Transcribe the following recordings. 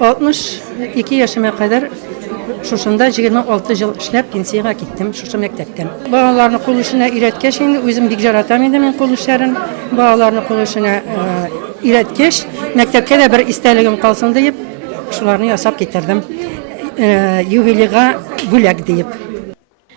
62 yaşıma kadar şuşunda 26 yıl işlep pensiyaga gittim şuşu mektepten. Bağlarını kol işine üretkeş, şimdi özüm bik jaratam edim men kol işlerin. Bağlarını kol işine üretkeş, mektepke de bir isteligim kalsın deyip, şularını yasap getirdim. Юбилейга бүләк deyip.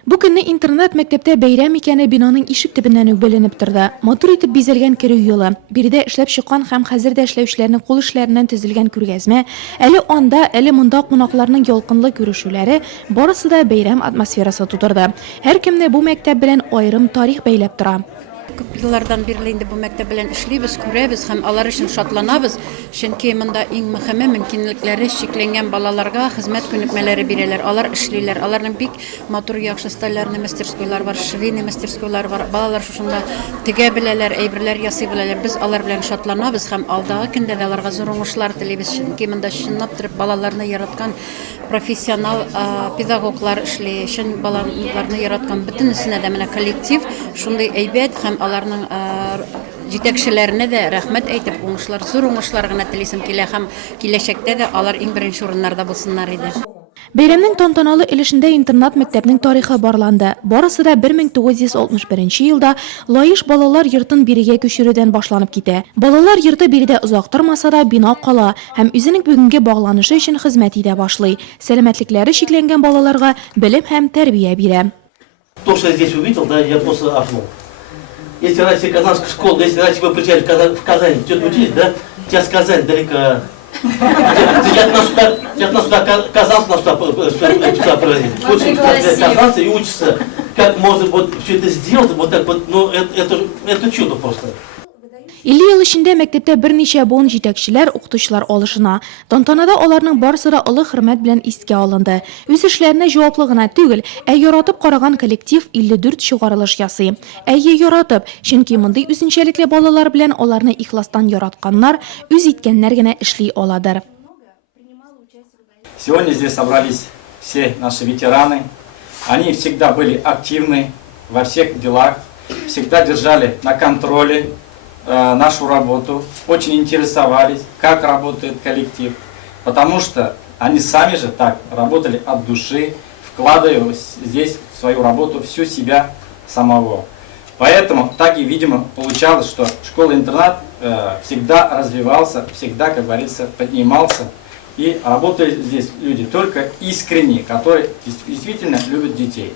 Bu günni internet mektepte beyram ikeni binanın ишек төбеннән үк беленеп торды. Матур итеп бизелгән керү юлы, биредә эшләп чыккан һәм хәзердә эшләүчеләрнең кул эшләреннән төзелгән күргәзмә, әле анда, әле монда кунакларның ялкынлы күрешүләре барысы да бәйрәм атмосферасы тудырды. Һәркемне бу мәктәп белән аерым тарих бәйләп тора. Күп еллардан бирле инде бу мәктәп белән эшлибез, күрәбез һәм алар өчен шатланабыз. Чөнки монда иң мөһиме мөмкинлекләре чикләнгән балаларга хезмәт күнекмәләре бирәләр. Алар эшлиләр. Аларның бик матур яхшы стальләрне мастерскойлар бар, швейный мастерскойлар бар. Балалар шушында тегә беләләр, әйберләр ясый беләләр. Без алар белән шатланабыз һәм алдагы көндә дә аларга зур уңышлар телибез. Чөнки монда чынлап торып балаларны яраткан профессионал педагоглар эшли. Чын балаларны яраткан бөтенесенә дә менә коллектив шундый әйбәт һәм аларның җитәкчеләренә дә рәхмәт әйтеп, уңышлар, зур уңышлар гына телисем килә һәм киләчәктә дә алар иң беренче урыннарда булсыннар иде. Бәйрәмнең тантаналы өлешендә интернат мәктәпнең тарихы барланды. Барысы да 1961 елда Лаиш балалар йортын бирегә күчерүдән башланып китә. Балалар йорты биредә озак тормаса да бина кала һәм үзенең бүгенге багланышы өчен хезмәт итә башлый. Сәламәтлекләре шикләнгән балаларга белем һәм тәрбия бирә. То, что я здесь увидел, да, я просто ахнул. Если раньше казанская школа, если раньше вы приезжали в Казань, что-то учились, да? Сейчас Казань далеко. Я от нас сюда казанцы нас сюда проводили. Очень казанцы и учатся, как можно вот все это сделать, вот так вот, ну это чудо просто. 50 ел эчендә мәктәптә берничә буын җитәкчеләр, укытучылар алышына. Тантанада аларның барысы да олы хөрмәт белән искә алынды. Үз эшләренә җаваплы гына түгел, яратып караган коллектив 54 чыгарылыш ясый. Яратып, чөнки мондый үзенчәлекле балалар белән аларны ихластан яратканнар, үз иткәннәр генә эшли аладыр. Сегодня здесь собрались все наши ветераны. Они всегда были активны во всех делах, всегда держали на контроле нашу работу, очень интересовались, как работает коллектив, потому что они сами же так работали от души, вкладывая здесь в свою работу всю себя самого. Поэтому так и, видимо, получалось, что школа-интернат всегда развивался, всегда, как говорится, поднимался. И работали здесь люди только искренние, которые действительно любят детей.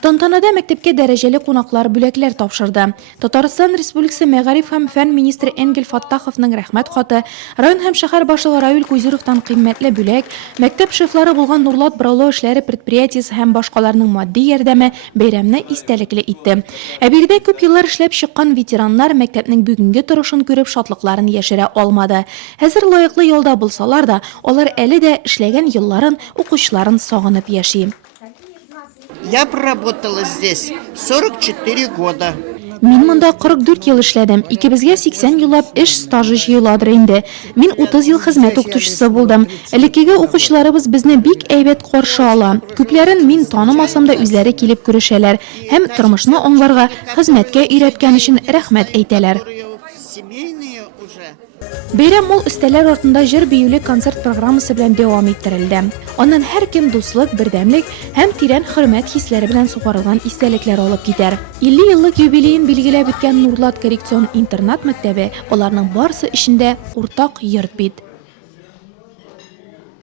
Тантанада мәктәпкә дәрәҗәле кунаклар бүләкләр тапшырды. Татарстан Республикасы Мәгариф һәм фән министры Энгель Фаттаховның рәхмәт хаты, район һәм шәһәр башлыгы Равил Куйзировтан кыйммәтле бүләк, мәктәп шефлары булган Нурлат Браулау эшләре предприятиесе һәм башкаларның матди ярдәме бәйрәмне истәлекле итте. Биредә күп еллар эшләп чыккан ветераннар мәктәпнең бүгенге торышын күреп шатлыкларын яшерә алмады. Хәзер лаеклы ялда булсалар да, алар әле дә эшләгән елларын, укучыларын сагынып яши. Я проработала здесь 44 года. Мин монда 44 ел эшләдем. Икебезгә 80 еллап эш стажы җыеладыр инде. Мин 30 ел хезмәт укытучысы булдым. Элеккеге укучыларыбыз безне бик әйбәт каршы ала. Күпләрен мин танымасам да үзләре килеп күрешәләр һәм тормышны аңларга, хезмәткә өйрәткән өчен рәхмәт әйтәләр. Бәйрәм мул өстәләр артында җыр биюле концерт программасы белән дәвам иттерелде. Аннан һәркем дуслык, бердәмлек һәм тирән хөрмәт хисләре белән сугарылган истәлекләр алып китәр. 50 еллык юбилеен билгеләп үткән Нурлат коррекцион интернат мәктәбе аларның барысы эчендә уртак йорт бит.